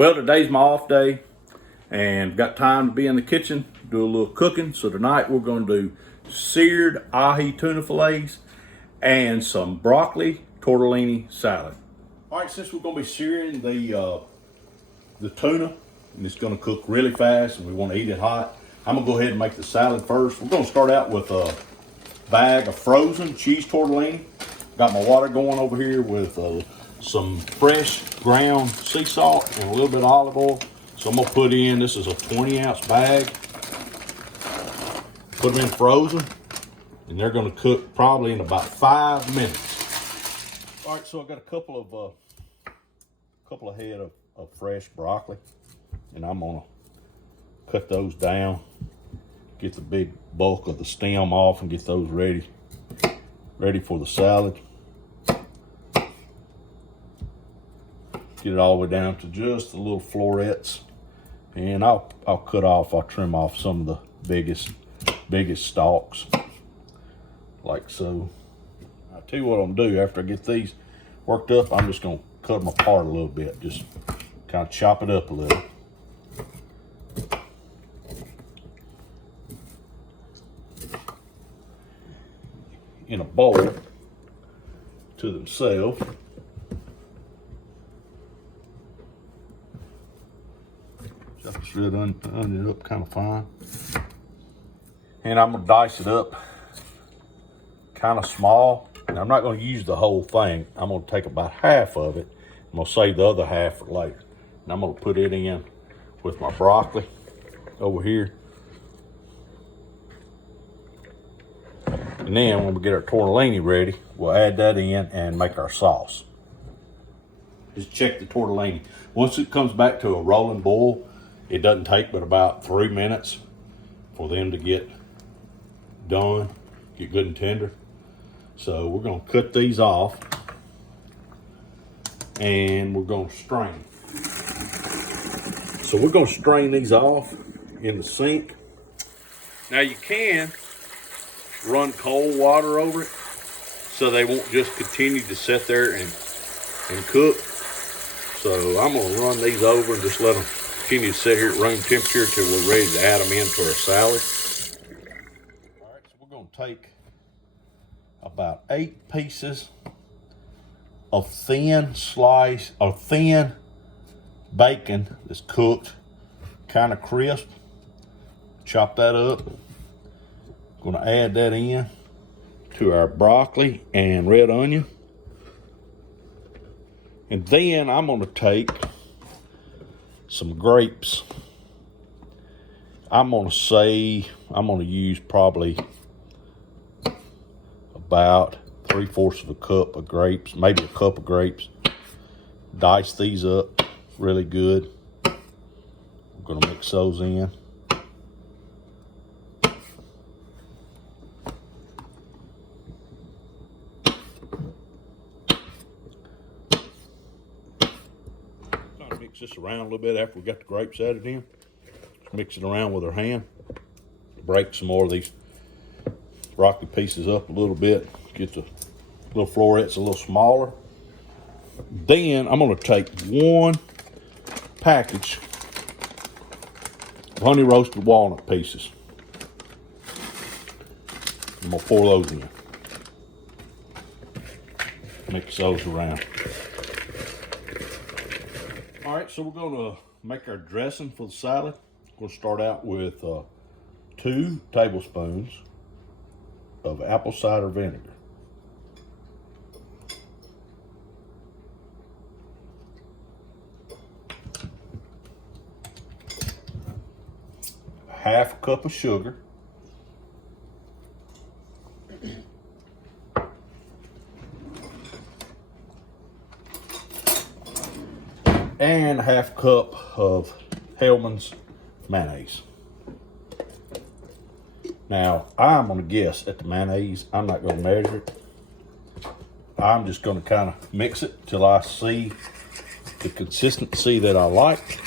Well, today's my off day and got time to be in the kitchen, do a little cooking. So tonight we're going to do seared ahi tuna fillets and some broccoli tortellini salad. All right, since we're going to be searing the tuna, and it's going to cook really fast and we want to eat it hot, I'm going to go ahead and make the salad first. We're going to start out with a bag of frozen cheese tortellini. Got my water going over here with some fresh ground sea salt and a little bit of olive oil. So I'm gonna put in, this is a 20-ounce bag. Put them in frozen, and they're gonna cook probably in about 5 minutes. All right, so I got a couple of head of fresh broccoli, and I'm gonna cut those down, get the big bulk of the stem off, and get those ready for the salad. Get it all the way down to just the little florets, and I'll trim off some of the biggest stalks, like so. I'll tell you what I'm gonna do after I get these worked up. I'm just gonna cut them apart a little bit, just kind of chop it up a little. In a bowl to themselves. Chop this red onion up kind of fine. And I'm gonna dice it up kind of small. And I'm not gonna use the whole thing. I'm gonna take about half of it. I'm gonna save the other half for later. And I'm gonna put it in with my broccoli over here. And then when we get our tortellini ready, we'll add that in and make our sauce. Just check the tortellini. Once it comes back to a rolling boil, it doesn't take but about 3 minutes for them to get done, get good and tender. So we're gonna cut these off and we're gonna strain. So we're gonna strain these off in the sink. Now you can run cold water over it so they won't just continue to sit there and cook. So I'm gonna run these over and just let them continue to sit here at room temperature until we're ready to add them into our salad. All right, so we're gonna take about 8 pieces of thin bacon that's cooked kind of crisp. Chop that up. Gonna add that in to our broccoli and red onion. And then I'm gonna take some grapes. I'm gonna use probably about 3/4 of a cup of grapes, maybe a cup of grapes. Dice these up really good. We're gonna mix those in. Mix this around a little bit after we got the grapes added in. Just mix it around with our hand. Break some more of these broccoli pieces up a little bit. Get the little florets a little smaller. Then I'm gonna take 1 package of honey roasted walnut pieces. I'm gonna pour those in. Mix those around. All right, so we're gonna make our dressing for the salad. We're gonna start out with 2 tablespoons of apple cider vinegar. Half a cup of sugar. And a half cup of Hellmann's mayonnaise. Now, I'm gonna guess at the mayonnaise. I'm not gonna measure it. I'm just gonna kind of mix it till I see the consistency that I like.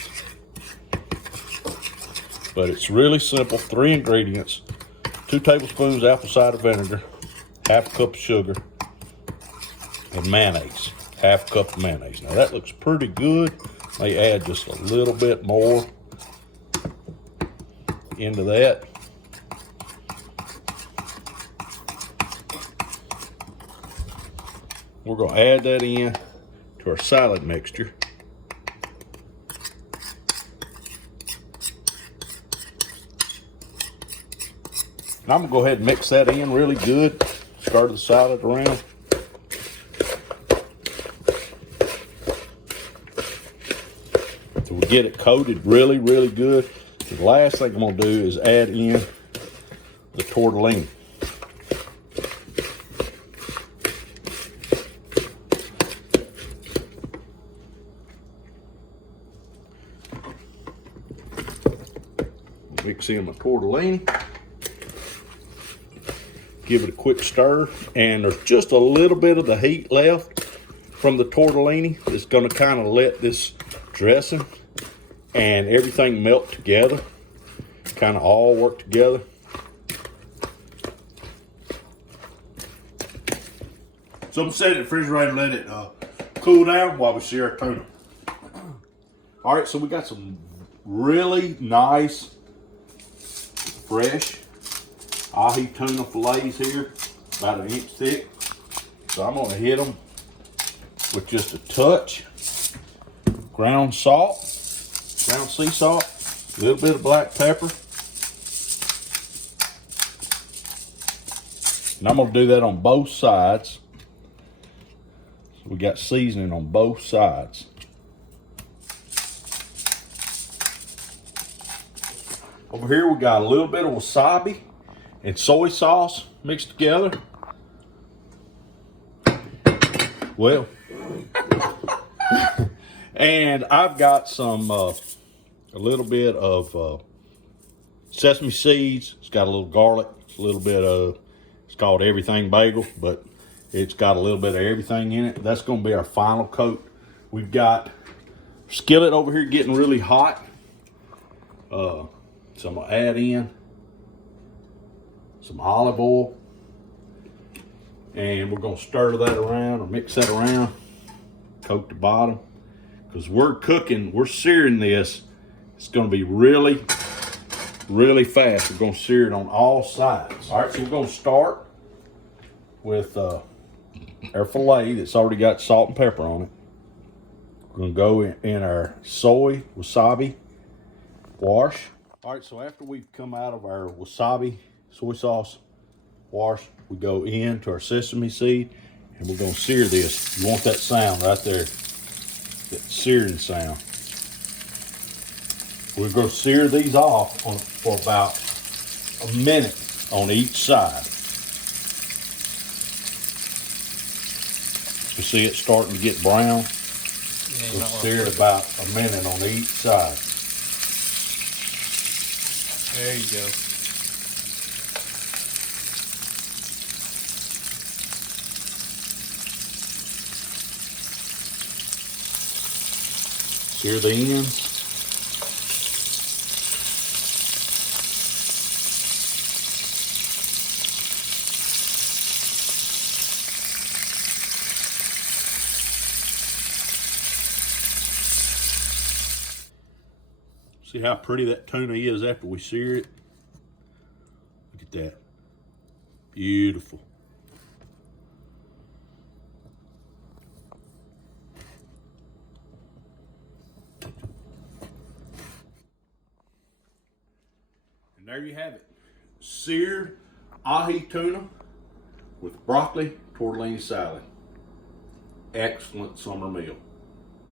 But it's really simple, 3 ingredients: 2 tablespoons apple cider vinegar, half a cup of sugar, and mayonnaise. Half cup of mayonnaise. Now that looks pretty good. May add just a little bit more into that. We're going to add that in to our salad mixture. And I'm going to go ahead and mix that in really good. Stir the salad around. So we get it coated really, really good. The last thing I'm going to do is add in the tortellini. Mix in my tortellini. Give it a quick stir, and there's just a little bit of the heat left from the tortellini. It's going to kind of let this dressing and everything melt together, kind of all work together. So I'm going to set it in the refrigerator and let it cool down while we sear our tuna. All right, so we got some really nice, fresh ahi tuna fillets here, about 1 inch thick. So I'm going to hit them with just a touch ground salt, ground sea salt, a little bit of black pepper. And I'm going to do that on both sides. So we got seasoning on both sides. Over here we got a little bit of wasabi and soy sauce mixed together. Well, and I've got some, a little bit of sesame seeds. It's got a little garlic, a little bit of, it's called everything bagel, but it's got a little bit of everything in it. That's gonna be our final coat. We've got skillet over here getting really hot. So I'm gonna add in some olive oil, and we're going to stir that around or mix that around, coat the bottom, because we're searing this. It's going to be really, really fast. We're going to sear it on all sides. All right, so we're going to start with our filet that's already got salt and pepper on it. We're going to go in our soy wasabi wash. All right, so after we've come out of our wasabi soy sauce wash, we go into our sesame seed, and we're going to sear this. You want that sound right there, that searing sound. We're going to sear these off for about a minute on each side. You see it starting to get brown? We'll sear it about a minute on each side. There you go. Sear the ends. See how pretty that tuna is after we sear it? Look at that. Beautiful. And there you have it. Seared ahi tuna with broccoli tortellini salad. Excellent summer meal.